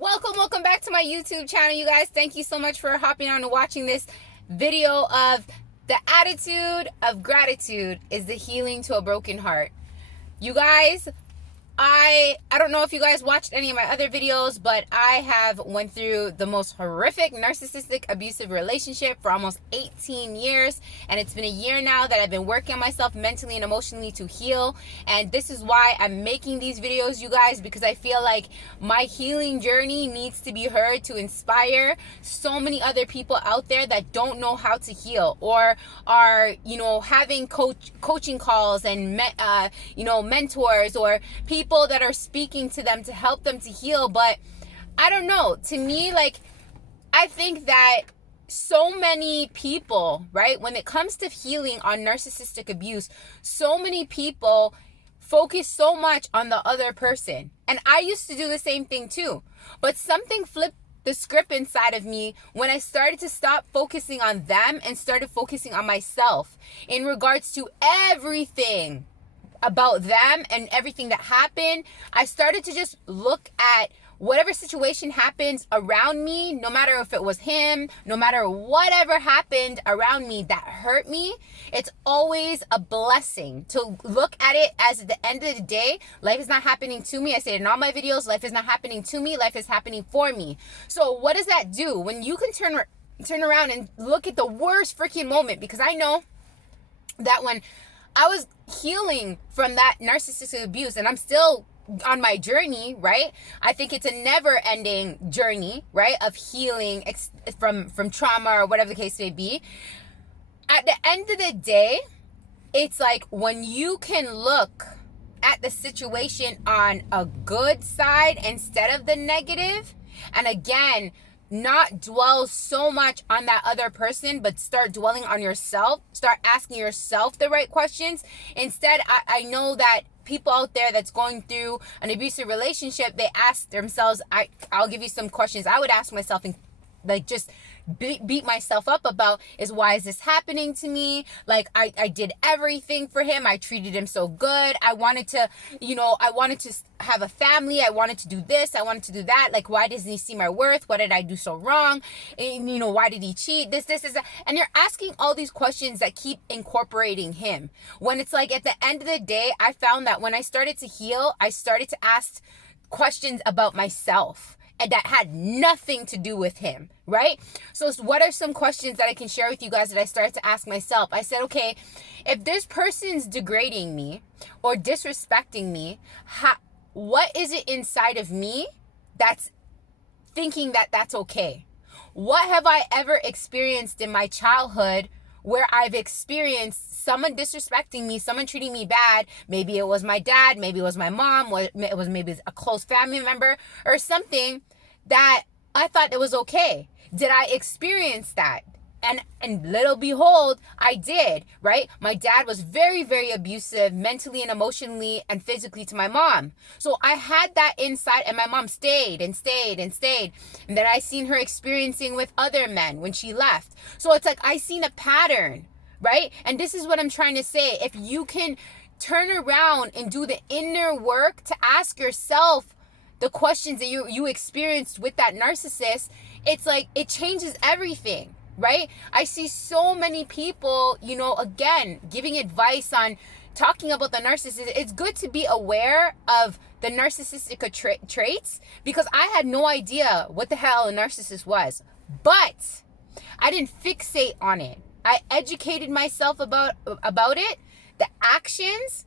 Welcome back to my YouTube channel, you guys. Thank you so much for hopping on and watching this video of the attitude of gratitude is the healing to a broken heart. You guys, I don't know if you guys watched any of my other videos, but I have went through the most horrific narcissistic abusive relationship for almost 18 years, and it's been a year now that I've been working on myself mentally and emotionally to heal. And this is why I'm making these videos, you guys, because I feel like my healing journey needs to be heard to inspire so many other people out there that don't know how to heal, or are, having coaching calls and mentors or people that are speaking to them to help them to heal. But I don't know, to me, I think that so many people, right, when it comes to healing on narcissistic abuse, so many people focus so much on the other person. And I used to do the same thing too, but something flipped the script inside of me when I started to stop focusing on them and started focusing on myself in regards to everything about them and everything that happened. I started to just look at whatever situation happens around me, no matter if it was him, no matter whatever happened around me that hurt me, it's always a blessing to look at it as, at the end of the day, life is not happening to me. I say it in all my videos, life is not happening to me, life is happening for me. So what does that do? When you can turn around and look at the worst freaking moment, because I know that when I was healing from that narcissistic abuse, and I'm still on my journey, right? I think it's a never-ending journey, right, of healing from trauma or whatever the case may be. At the end of the day, it's like when you can look at the situation on a good side instead of the negative, and again, not dwell so much on that other person, but start dwelling on yourself. Start asking yourself the right questions. Instead, I know that people out there that's going through an abusive relationship, they ask themselves, I'll give you some questions I would ask myself, and just beat myself up about, is why is this happening to me? I did everything for him. I treated him so good. I wanted to have a family. I wanted to do this. I wanted to do that. Why doesn't he see my worth? What did I do so wrong? And, why did he cheat? This, that. And you're asking all these questions that keep incorporating him. When it's at the end of the day, I found that when I started to heal, I started to ask questions about myself, and that had nothing to do with him, right? So what are some questions that I can share with you guys that I started to ask myself? I said, okay, if this person's degrading me or disrespecting me, what is it inside of me that's thinking that that's okay? What have I ever experienced in my childhood where I've experienced someone disrespecting me, someone treating me bad? Maybe it was my dad, maybe it was my mom, it was maybe a close family member or something that I thought it was okay. Did I experience that? And little behold, I did, right? My dad was very, very abusive mentally and emotionally and physically to my mom. So I had that inside, and my mom stayed and stayed and stayed. And then I seen her experiencing with other men when she left. So it's I seen a pattern, right? And this is what I'm trying to say. If you can turn around and do the inner work to ask yourself the questions that you experienced with that narcissist, it's it changes everything. Right? I see so many people, again, giving advice on talking about the narcissist. It's good to be aware of the narcissistic traits, because I had no idea what the hell a narcissist was. But I didn't fixate on it. I educated myself about it, the actions.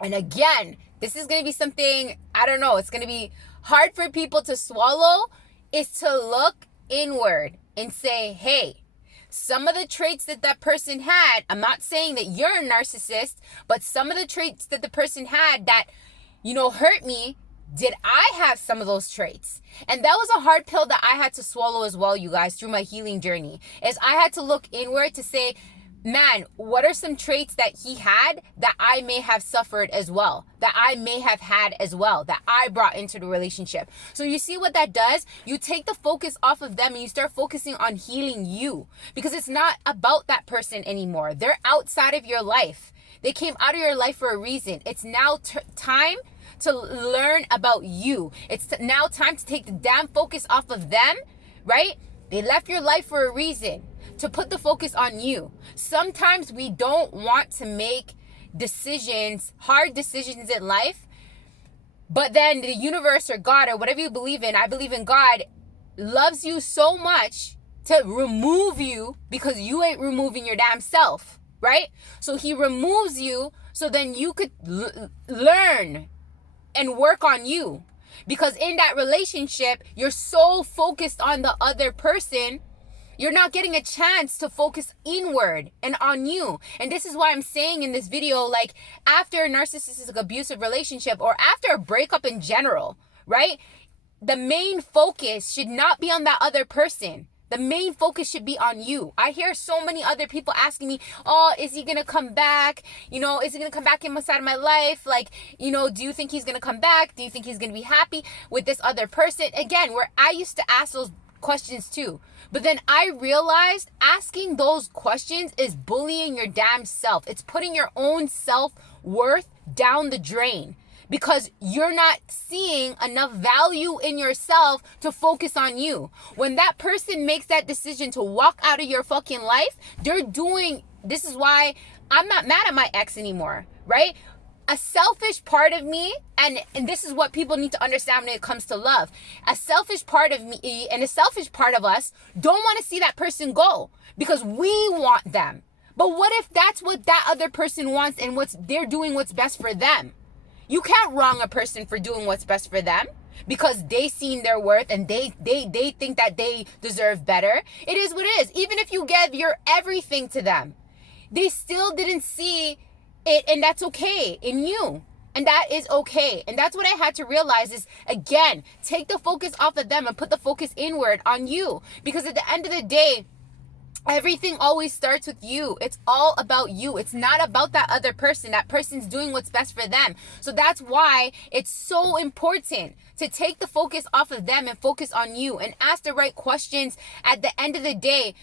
And again, this is going to be something, I don't know, it's going to be hard for people to swallow, is to look inward and say, hey, some of the traits that person had, I'm not saying that you're a narcissist, but some of the traits that the person had that, hurt me, did I have some of those traits? And that was a hard pill that I had to swallow as well, you guys, through my healing journey, is I had to look inward to say, man, what are some traits that he had that I may have suffered as well, that I may have had as well, that I brought into the relationship? So you see what that does? You take the focus off of them and you start focusing on healing you, because it's not about that person anymore. They're outside of your life. They came out of your life for a reason. It's now time to learn about you. It's now time to take the damn focus off of them, right? They left your life for a reason, to put the focus on you. Sometimes we don't want to make decisions, hard decisions in life, but then the universe or God or whatever you believe in, I believe in God, loves you so much to remove you because you ain't removing your damn self, right? So he removes you so then you could learn and work on you. Because in that relationship, you're so focused on the other person, you're not getting a chance to focus inward and on you. And this is why I'm saying in this video, like after a narcissistic abusive relationship or after a breakup in general, right? The main focus should not be on that other person. The main focus should be on you. I hear so many other people asking me, oh, is he going to come back? You know, is he going to come back inside of my life? Like, you know, do you think he's going to come back? Do you think he's going to be happy with this other person? Again, where I used to ask those questions too. But then I realized asking those questions is bullying your damn self. It's putting your own self-worth down the drain because you're not seeing enough value in yourself to focus on you. When that person makes that decision to walk out of your fucking life, this is why I'm not mad at my ex anymore, right? A selfish part of me, and this is what people need to understand when it comes to love. A selfish part of me and a selfish part of us don't want to see that person go because we want them. But what if that's what that other person wants and they're doing what's best for them? You can't wrong a person for doing what's best for them because they seen their worth and they think that they deserve better. It is what it is. Even if you gave your everything to them, they still didn't see it, and that's okay in you. And that is okay. And that's what I had to realize is, again, take the focus off of them and put the focus inward on you. Because at the end of the day, everything always starts with you. It's all about you. It's not about that other person. That person's doing what's best for them. So that's why it's so important to take the focus off of them and focus on you and ask the right questions. At the end of the day,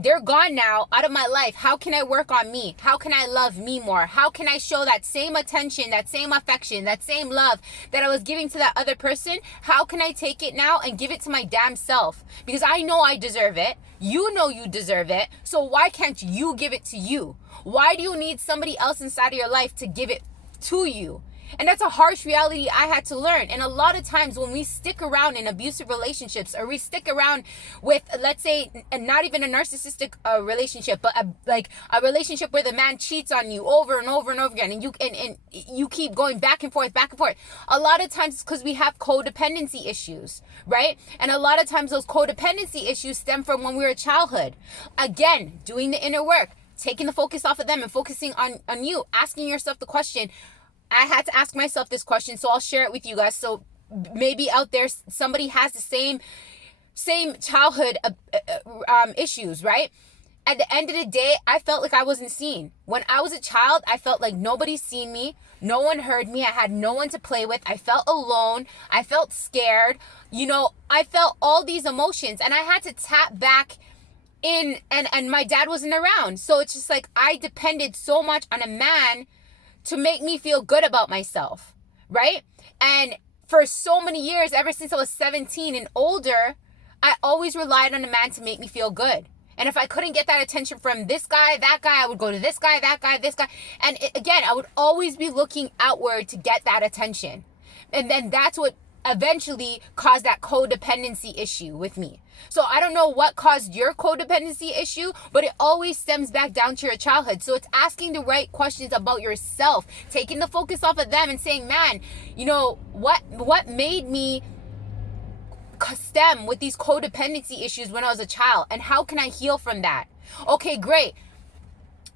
they're gone now out of my life. How can I work on me? How can I love me more? How can I show that same attention, that same affection, that same love that I was giving to that other person? How can I take it now and give it to my damn self? Because I know I deserve it. You know you deserve it. So why can't you give it to you? Why do you need somebody else inside of your life to give it to you? And that's a harsh reality I had to learn. And a lot of times when we stick around in abusive relationships or we stick around with, let's say, not even a narcissistic relationship, but a relationship where the man cheats on you over and over and over again, and you keep going back and forth. A lot of times it's because we have codependency issues, right? And a lot of times those codependency issues stem from when we were in childhood. Again, doing the inner work, taking the focus off of them and focusing on you, asking yourself the question. I had to ask myself this question, so I'll share it with you guys. So maybe out there, somebody has the same childhood issues, right? At the end of the day, I felt like I wasn't seen. When I was a child, I felt like nobody's seen me. No one heard me. I had no one to play with. I felt alone. I felt scared. You know, I felt all these emotions, and I had to tap back in, and my dad wasn't around. So it's just like I depended so much on a man to make me feel good about myself, right? And for so many years, ever since I was 17 and older, I always relied on a man to make me feel good. And if I couldn't get that attention from this guy, that guy, I would go to this guy, that guy, this guy. And again, I would always be looking outward to get that attention. And then that's what eventually caused that codependency issue with me. So I don't know what caused your codependency issue, but it always stems back down to your childhood. So it's asking the right questions about yourself, taking the focus off of them and saying, man, you know, what made me stem with these codependency issues when I was a child, and how can I heal from that? Okay, great.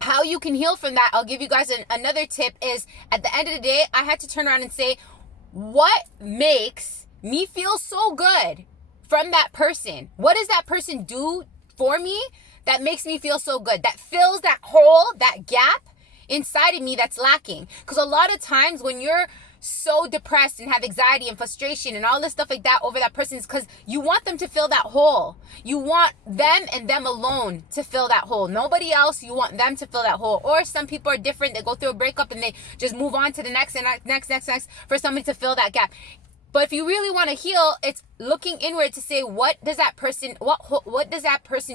How you can heal from that, I'll give you guys another tip is, at the end of the day, I had to turn around and say, what makes me feel so good from that person? What does that person do for me that makes me feel so good, that fills that hole, that gap inside of me that's lacking? Because a lot of times when you're so depressed and have anxiety and frustration and all this stuff like that over that person is because you want them to fill that hole. You want them and them alone to fill that hole. Nobody else. You want them to fill that hole. Or some people are different. They go through a breakup and they just move on to the next and next for somebody to fill that gap. But if you really want to heal, it's looking inward to say, what does that person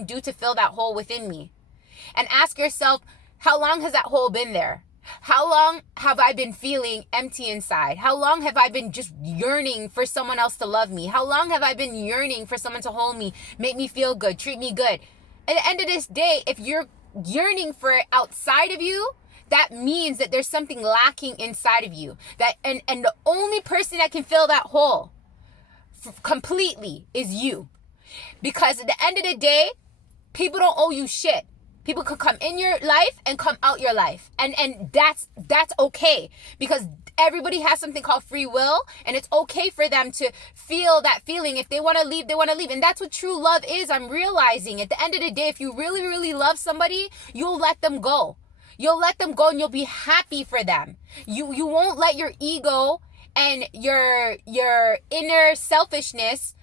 do to fill that hole within me? And ask yourself, how long has that hole been there? How long have I been feeling empty inside? How long have I been just yearning for someone else to love me? How long have I been yearning for someone to hold me, make me feel good, treat me good? At the end of this day, if you're yearning for it outside of you, that means that there's something lacking inside of you. And the only person that can fill that hole completely is you. Because at the end of the day, people don't owe you shit. People could come in your life and come out your life. And that's okay. Because everybody has something called free will. And it's okay for them to feel that feeling. If they want to leave, they want to leave. And that's what true love is. I'm realizing at the end of the day, if you really, really love somebody, you'll let them go. You'll let them go and you'll be happy for them. You won't let your ego and your inner selfishness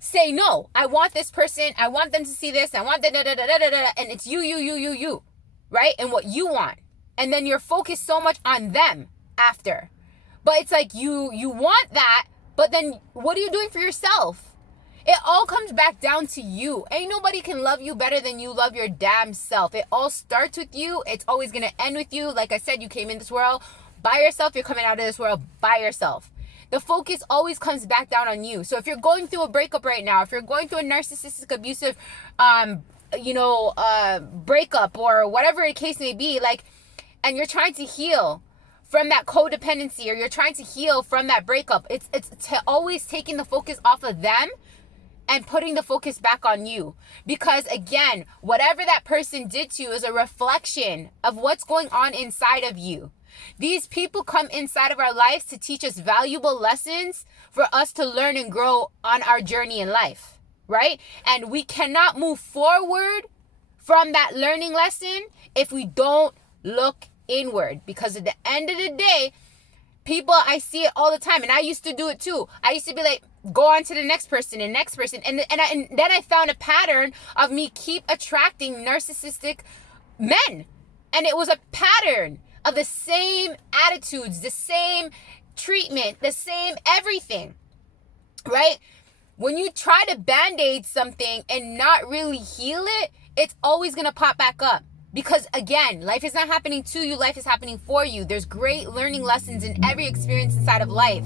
say, no, I want this person. I want them to see this. I want da-da-da-da-da-da-da. And it's you, right? And what you want. And then you're focused so much on them after. But it's like you want that, but then what are you doing for yourself? It all comes back down to you. Ain't nobody can love you better than you love your damn self. It all starts with you. It's always going to end with you. Like I said, you came in this world by yourself. You're coming out of this world by yourself. The focus always comes back down on you. So if you're going through a breakup right now, if you're going through a narcissistic, abusive, breakup or whatever the case may be, and you're trying to heal from that codependency or you're trying to heal from that breakup, it's always taking the focus off of them and putting the focus back on you. Because again, whatever that person did to you is a reflection of what's going on inside of you. These people come inside of our lives to teach us valuable lessons for us to learn and grow on our journey in life, right? And we cannot move forward from that learning lesson if we don't look inward. Because at the end of the day, people, I see it all the time, and I used to do it too. I used to be like, go on to the next person and next person. And then I found a pattern of me keep attracting narcissistic men. And it was a pattern of the same attitudes, the same treatment, the same everything, right? When you try to band-aid something and not really heal it, it's always going to pop back up. Because again, life is not happening to you, life is happening for you. There's great learning lessons in every experience inside of life.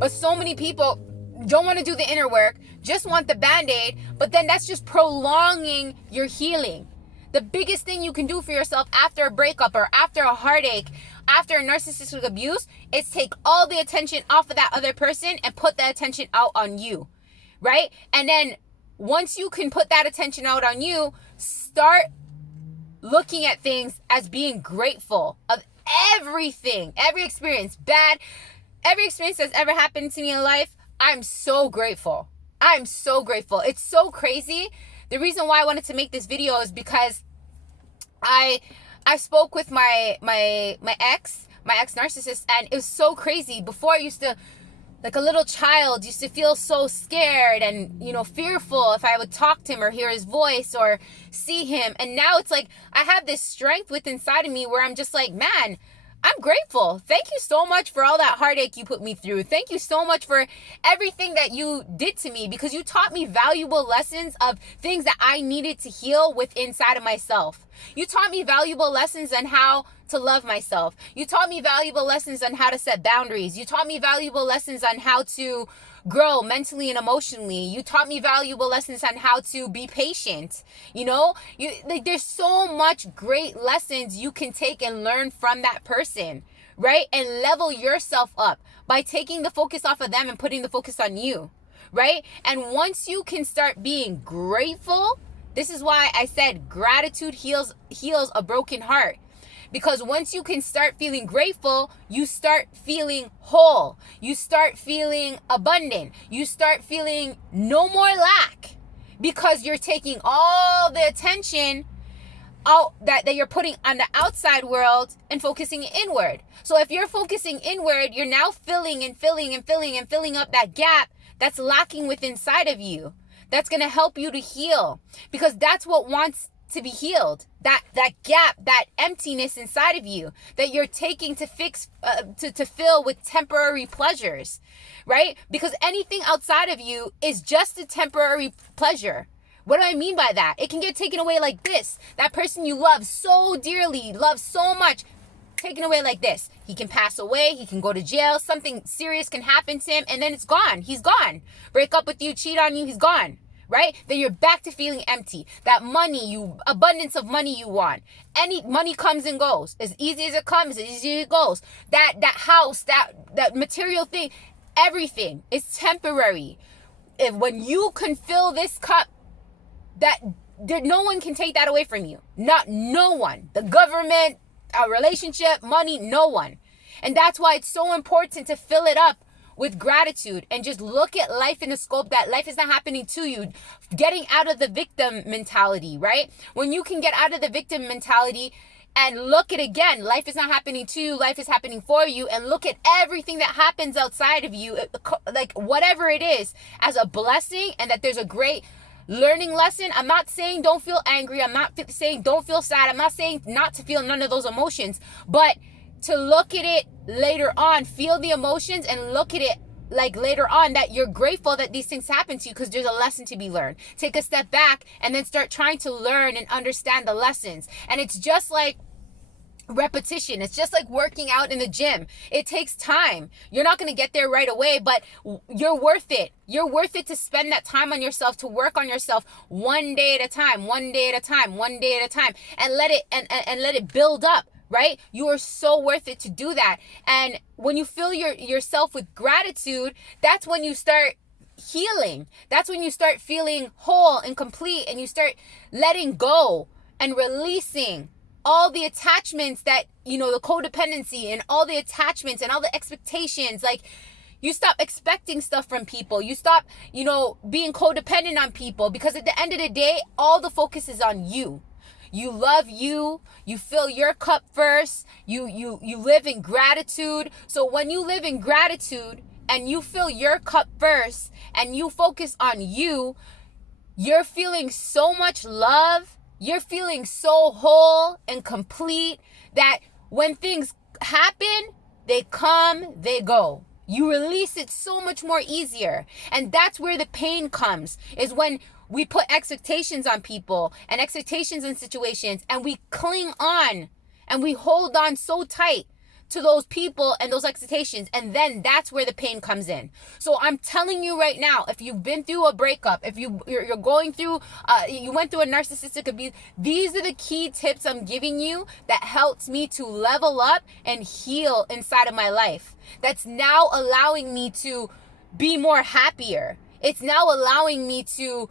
But so many people don't want to do the inner work, just want the band-aid, but then that's just prolonging your healing. The biggest thing you can do for yourself after a breakup or after a heartache, after a narcissistic abuse, is take all the attention off of that other person and put the attention out on you, right? And then once you can put that attention out on you, start looking at things as being grateful of everything, every experience, every experience that's ever happened to me in life. I'm so grateful. I'm so grateful. It's so crazy. The reason why I wanted to make this video is because I spoke with my ex narcissist, and it was so crazy. Before I used to, like a little child, used to feel so scared and, fearful if I would talk to him or hear his voice or see him. And now it's like I have this strength within inside of me where I'm just like, man, I'm grateful. Thank you so much for all that heartache you put me through. Thank you so much for everything that you did to me, because you taught me valuable lessons of things that I needed to heal within inside of myself. You taught me valuable lessons on how to love myself. You taught me valuable lessons on how to set boundaries. You taught me valuable lessons on how to grow mentally and emotionally. You taught me valuable lessons on how to be patient. There's so much great lessons you can take and learn from that person, right? And level yourself up by taking the focus off of them and putting the focus on you, right? And once you can start being grateful, this is why I said gratitude heals a broken heart. Because once you can start feeling grateful, you start feeling whole. You start feeling abundant. You start feeling no more lack. Because you're taking all the attention out that you're putting on the outside world and focusing inward. So if you're focusing inward, you're now filling and filling and filling and filling up that gap that's lacking within inside of you. That's going to help you to heal, because that's what wants to be healed. That gap, that emptiness inside of you that you're taking to fix, to fill with temporary pleasures, right? Because anything outside of you is just a temporary pleasure. What do I mean by that? It can get taken away like this. That person you love so dearly, love so much, taken away like this. He can pass away. He can go to jail. Something serious can happen to him, and then it's gone. He's gone. Break up with you, cheat on you, he's gone. Right? Then you're back to feeling empty. That money, abundance of money you want. Any money comes and goes. As easy as it comes, as easy as it goes. That house, that material thing, everything is temporary. When you can fill this cup, no one can take that away from you. No one. The government, a relationship, money, no one. And that's why it's so important to fill it up with gratitude and just look at life in the scope that life is not happening to you. Getting out of the victim mentality, right? When you can get out of the victim mentality and look at, again, life is not happening to you, life is happening for you, and look at everything that happens outside of you, like whatever it is, as a blessing, and that there's a great learning lesson. I'm not saying don't feel angry. I'm not saying don't feel sad. I'm not saying not to feel none of those emotions, but to look at it later on, feel the emotions and look at it like later on that you're grateful that these things happen to you, because there's a lesson to be learned. Take a step back and then start trying to learn and understand the lessons. And it's just like repetition. It's just like working out in the gym. It takes time. You're not going to get there right away, but you're worth it. You're worth it to spend that time on yourself, to work on yourself one day at a time, one day at a time, one day at a time, and let it and let it build up. Right? You are so worth it to do that. And when you fill yourself with gratitude, that's when you start healing. That's when you start feeling whole and complete, and you start letting go and releasing all the attachments that, the codependency and all the attachments and all the expectations. Like, you stop expecting stuff from people. You stop, being codependent on people, because at the end of the day, all the focus is on you. You love you. You fill your cup first. You live in gratitude. So when you live in gratitude and you fill your cup first and you focus on you, you're feeling so much love. You're feeling so whole and complete that when things happen, they come, they go. You release it so much more easier. And that's where the pain comes, is when we put expectations on people and expectations in situations, and we cling on and we hold on so tight to those people and those expectations. And then that's where the pain comes in. So I'm telling you right now, if you've been through a breakup, if you're going through, you went through a narcissistic abuse, these are the key tips I'm giving you that helps me to level up and heal inside of my life. That's now allowing me to be more happier. It's now allowing me to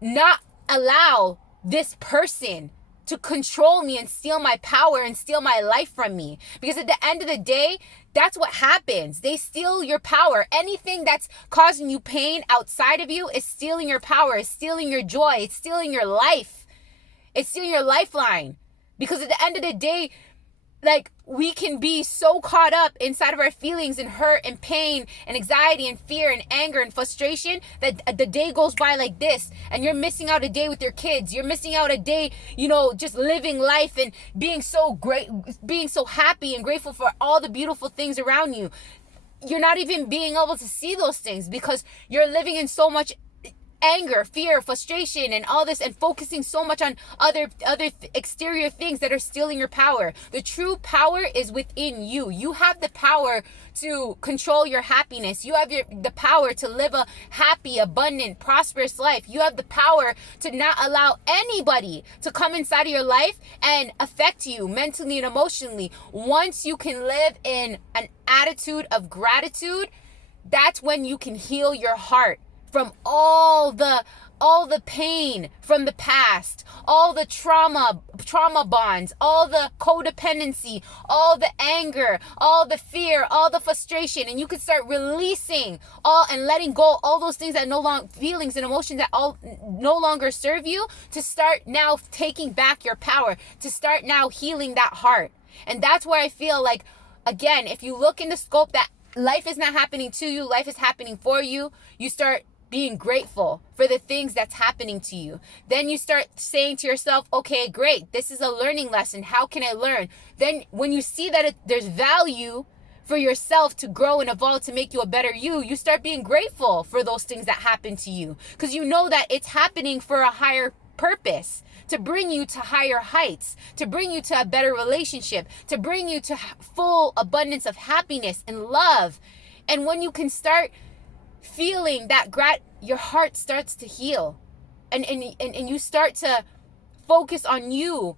not allow this person to control me and steal my power and steal my life from me. Because at the end of the day, that's what happens. They steal your power. Anything that's causing you pain outside of you is stealing your power, is stealing your joy, it's stealing your life. It's stealing your lifeline. Because at the end of the day, like, we can be so caught up inside of our feelings and hurt and pain and anxiety and fear and anger and frustration that the day goes by like this, and you're missing out a day with your kids. You're missing out a day, just living life and being so great, being so happy and grateful for all the beautiful things around you. You're not even being able to see those things because you're living in so much anger, fear, frustration, and all this, and focusing so much on other exterior things that are stealing your power. The true power is within you. You have the power to control your happiness. You have the power to live a happy, abundant, prosperous life. You have the power to not allow anybody to come inside of your life and affect you mentally and emotionally. Once you can live in an attitude of gratitude, that's when you can heal your heart from all the all the pain from the past, all the trauma bonds, all the codependency, all the anger, all the fear, all the frustration, and you can start releasing all and letting go all those things that feelings and emotions that no longer serve you, to start now taking back your power, to start now healing that heart. And that's where I feel like, again, if you look in the scope that life is not happening to you, life is happening for you, you start being grateful for the things that's happening to you. Then you start saying to yourself, okay, great, this is a learning lesson. How can I learn? Then when you see that there's value for yourself to grow and evolve, to make you a better you start being grateful for those things that happen to you, because you know that it's happening for a higher purpose, to bring you to higher heights, to bring you to a better relationship, to bring you to full abundance of happiness and love. And when you can start feeling that, your heart starts to heal, and you start to focus on you,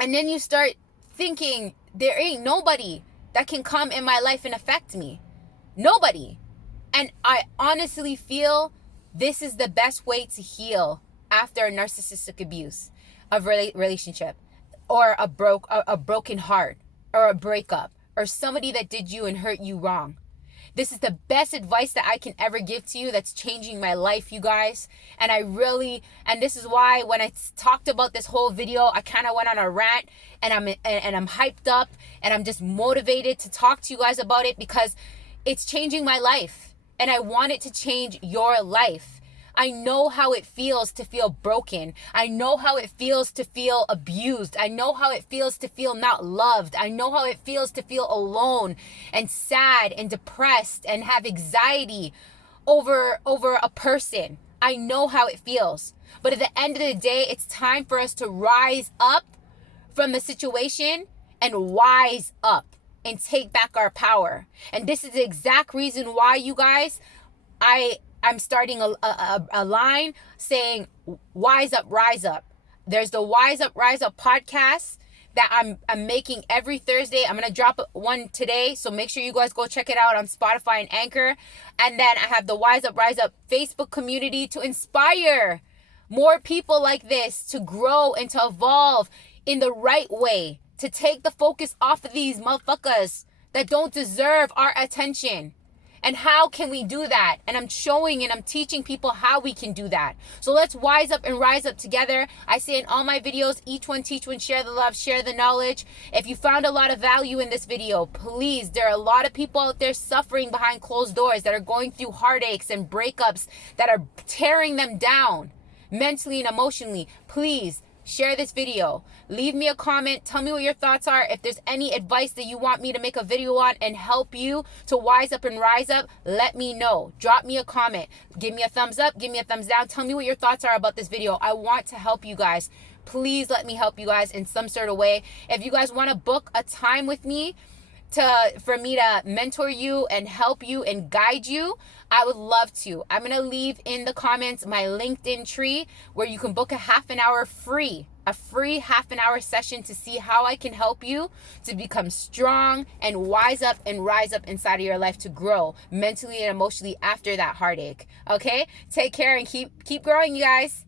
and then you start thinking, there ain't nobody that can come in my life and affect me. Nobody. And I honestly feel this is the best way to heal after a narcissistic abuse of relationship, or a broken heart, or a breakup, or somebody that did you and hurt you wrong. This is the best advice that I can ever give to you, that's changing my life, you guys. And this is why when I talked about this whole video, I kind of went on a rant, and I'm hyped up, and I'm just motivated to talk to you guys about it, because it's changing my life, and I want it to change your life. I know how it feels to feel broken. I know how it feels to feel abused. I know how it feels to feel not loved. I know how it feels to feel alone and sad and depressed and have anxiety over a person. I know how it feels. But at the end of the day, it's time for us to rise up from the situation and wise up and take back our power. And this is the exact reason why, you guys, I'm starting a line saying, wise up, rise up. There's the Wise Up, Rise Up podcast that I'm making every Thursday. I'm going to drop one today, so make sure you guys go check it out on Spotify and Anchor. And then I have the Wise Up, Rise Up Facebook community to inspire more people like this to grow and to evolve in the right way, to take the focus off of these motherfuckers that don't deserve our attention. And how can we do that? And I'm showing and I'm teaching people how we can do that. So let's wise up and rise up together. I say in all my videos, each one teach one, share the love, share the knowledge. If you found a lot of value in this video, please, there are a lot of people out there suffering behind closed doors, that are going through heartaches and breakups that are tearing them down mentally and emotionally. Please share this video. Leave me a comment. Tell me what your thoughts are. If there's any advice that you want me to make a video on and help you to wise up and rise up, let me know. Drop me a comment. Give me a thumbs up. Give me a thumbs down. Tell me what your thoughts are about this video. I want to help you guys. Please let me help you guys in some sort of way. If you guys want to book a time with me for me to mentor you and help you and guide you, I would love to. I'm going to leave in the comments my LinkedIn tree where you can book a free half an hour session to see how I can help you to become strong and wise up and rise up inside of your life, to grow mentally and emotionally after that heartache. Okay? Take care and keep growing, you guys.